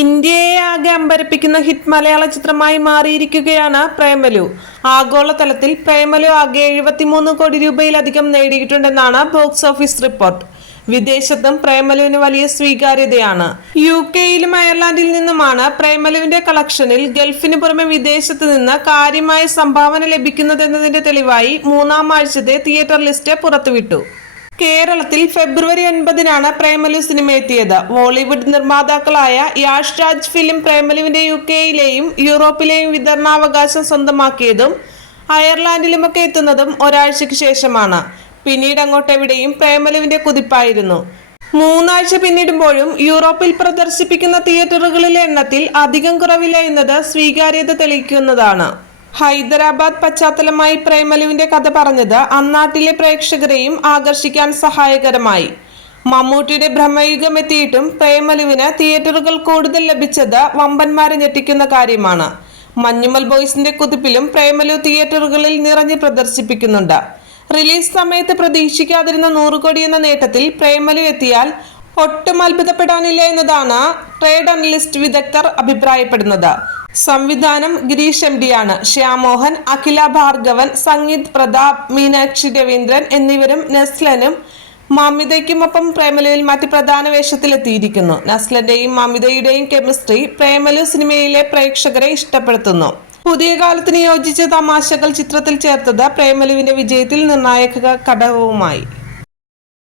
ഇന്ത്യയെ ആകെ അമ്പരപ്പിക്കുന്ന ഹിറ്റ് മലയാള ചിത്രമായി മാറിയിരിക്കുകയാണ് പ്രേമലു. ആഗോളതലത്തിൽ പ്രേമലു ആകെ എഴുപത്തിമൂന്ന് കോടി രൂപയിലധികം നേടിയിട്ടുണ്ടെന്നാണ് ബോക്സ് ഓഫീസ് റിപ്പോർട്ട്. വിദേശത്തും പ്രേമലുവിന് വലിയ സ്വീകാര്യതയാണ്. യു കെയിലും അയർലാൻഡിൽ നിന്നുമാണ് പ്രേമലുവിന്റെ കളക്ഷനിൽ ഗൾഫിന് പുറമെ വിദേശത്ത് നിന്ന് കാര്യമായ സംഭാവന ലഭിക്കുന്നതെന്നതിന്റെ തെളിവായി മൂന്നാം ആഴ്ചത്തെ തിയേറ്റർ ലിസ്റ്റ് പുറത്തുവിട്ടു. കേരളത്തിൽ ഫെബ്രുവരി ഒൻപതിനാണ് പ്രേമലു സിനിമ എത്തിയത് ബോളിവുഡ് നിർമ്മാതാക്കളായ യാഷ് രാജ് ഫിലിം പ്രേമലുവിന്റെ യു കെയിലെയും യൂറോപ്പിലെയും വിതരണാവകാശം സ്വന്തമാക്കിയതും അയർലാൻഡിലുമൊക്കെ എത്തുന്നതും ഒരാഴ്ചയ്ക്ക് ശേഷമാണ്. പിന്നീട് അങ്ങോട്ടെവിടെയും പ്രേമലുവിന്റെ കുതിപ്പായിരുന്നു. മൂന്നാഴ്ച പിന്നിടുമ്പോഴും യൂറോപ്പിൽ പ്രദർശിപ്പിക്കുന്ന തിയേറ്ററുകളിലെ എണ്ണത്തിൽ അധികം കുറവില്ല എന്നത് സ്വീകാര്യത തെളിയിക്കുന്നതാണ്. ഹൈദരാബാദ് പശ്ചാത്തലമായി പ്രേമലുവിന്റെ കഥ പറഞ്ഞത് അന്നാട്ടിലെ പ്രേക്ഷകരെയും ആകർഷിക്കാൻ സഹായകരമായി. മമ്മൂട്ടിയുടെ ബ്രഹ്മയുഗം എത്തിയിട്ടും പ്രേമലുവിന് തിയേറ്ററുകൾ കൂടുതൽ ലഭിച്ചത് വമ്പന്മാരെ ഞെട്ടിക്കുന്ന കാര്യമാണ്. മഞ്ഞുമൽ ബോയ്സിന്റെ കുതിപ്പിലും പ്രേമലു തിയേറ്ററുകളിൽ നിറഞ്ഞു പ്രദർശിപ്പിക്കുന്നുണ്ട്. റിലീസ് സമയത്ത് പ്രതീക്ഷിക്കാതിരുന്ന നൂറ് കോടി എന്ന നേട്ടത്തിൽ പ്രേമലു എത്തിയാൽ ഒട്ടും അത്ഭുതപ്പെടാനില്ല എന്നതാണ് ട്രേഡ് അനലിസ്റ്റ് വിദഗ്ധർ അഭിപ്രായപ്പെടുന്നത്. സംവിധാനം ഗിരീഷ് എം ഡി ആണ്. ശ്യാമോഹൻ അഖില ഭാർഗവൻ സംഗീത് പ്രതാപ് മീനാക്ഷി രവീന്ദ്രൻ എന്നിവരും നെസ്ലനും മമിതയ്ക്കുമൊപ്പം പ്രേമലയിൽ മറ്റ് പ്രധാന വേഷത്തിലെത്തിയിരിക്കുന്നു. നസ്ലന്റെയും മമിതയുടെയും കെമിസ്ട്രി പ്രേമലു സിനിമയിലെ പ്രേക്ഷകരെ ഇഷ്ടപ്പെടുത്തുന്നു. പുതിയ കാലത്തിന് യോജിച്ച തമാശകൾ ചിത്രത്തിൽ ചേർത്തത് പ്രേമലുവിന്റെ വിജയത്തിൽ നിർണായക ഘടകവുമായി.